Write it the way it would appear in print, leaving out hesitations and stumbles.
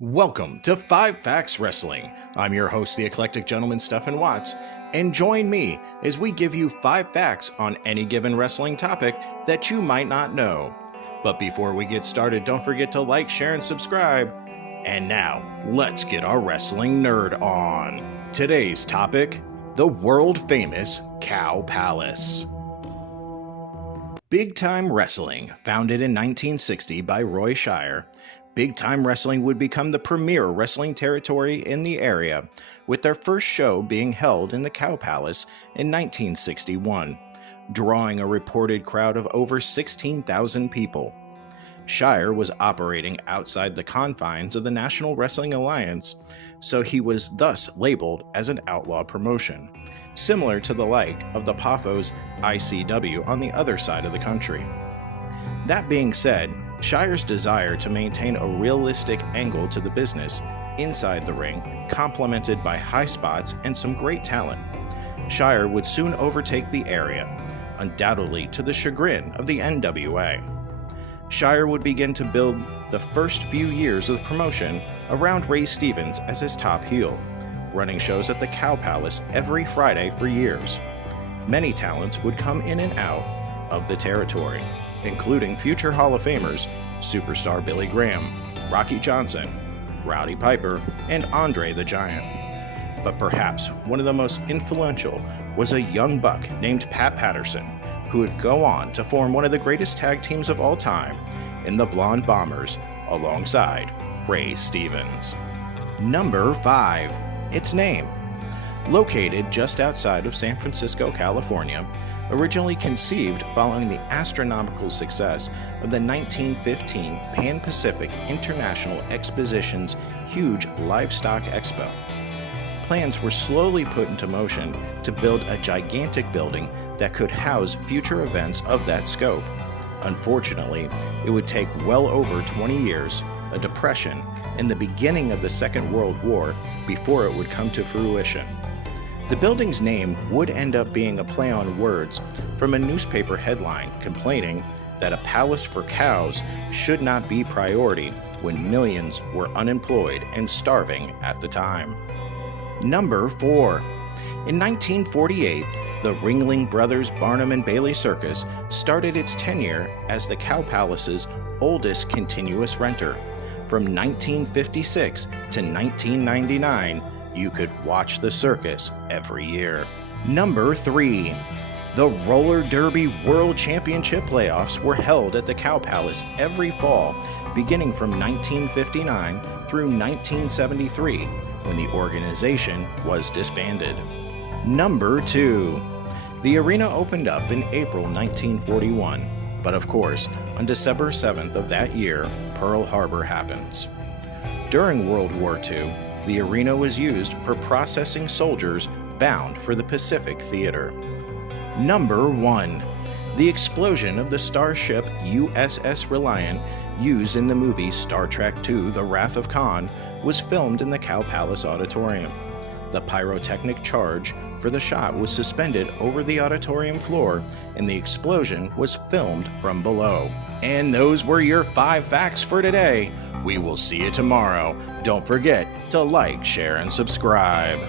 Welcome to 5 Facts Wrestling. I'm your host, the eclectic gentleman Stephen Watts, and join me as we give you 5 facts on any given wrestling topic that you might not know. But before we get started, don't forget to like, share, and subscribe. And now, let's get our wrestling nerd on. Today's topic, the world-famous Cow Palace. Big Time Wrestling, founded in 1960 by Roy Shire, Big Time Wrestling would become the premier wrestling territory in the area, with their first show being held in the Cow Palace in 1961, drawing a reported crowd of over 16,000 people. Shire was operating outside the confines of the National Wrestling Alliance, so he was thus labeled as an outlaw promotion, similar to the like of the Paphos ICW on the other side of the country. That being said, Shire's desire to maintain a realistic angle to the business inside the ring, complemented by high spots and some great talent. Shire would soon overtake the area, undoubtedly to the chagrin of the NWA. Shire would begin to build the first few years of the promotion around Ray Stevens as his top heel, running shows at the Cow Palace every Friday for years. Many talents would come in and out of the territory, including future Hall of Famers, superstar Billy Graham, Rocky Johnson, Rowdy Piper, and Andre the Giant. But perhaps one of the most influential was a young buck named Pat Patterson, who would go on to form one of the greatest tag teams of all time in the Blonde Bombers alongside Ray Stevens. Number 5. Its name. Located just outside of San Francisco, California, originally conceived following the astronomical success of the 1915 Pan-Pacific International Exposition's huge livestock expo. Plans were slowly put into motion to build a gigantic building that could house future events of that scope. Unfortunately, it would take well over 20 years, a depression, and the beginning of the Second World War before it would come to fruition. The building's name would end up being a play on words from a newspaper headline complaining that a palace for cows should not be priority when millions were unemployed and starving at the time. Number 4. In 1948, the Ringling Brothers Barnum and Bailey Circus started its tenure as the Cow Palace's oldest continuous renter. From 1956 to 1999, you could watch the circus every year. Number 3. The Roller Derby World Championship playoffs were held at the Cow Palace every fall, beginning from 1959 through 1973, when the organization was disbanded. Number 2. The arena opened up in April 1941, but of course, on December 7th of that year, Pearl Harbor happens. During World War II, the arena was used for processing soldiers bound for the Pacific Theater. Number 1. The explosion of the starship USS Reliant, used in the movie Star Trek II: The Wrath of Khan, was filmed in the Cow Palace Auditorium. The pyrotechnic charge for the shot was suspended over the auditorium floor, and the explosion was filmed from below. And those were your 5 facts for today. We will see you tomorrow. Don't forget to like, share, and subscribe.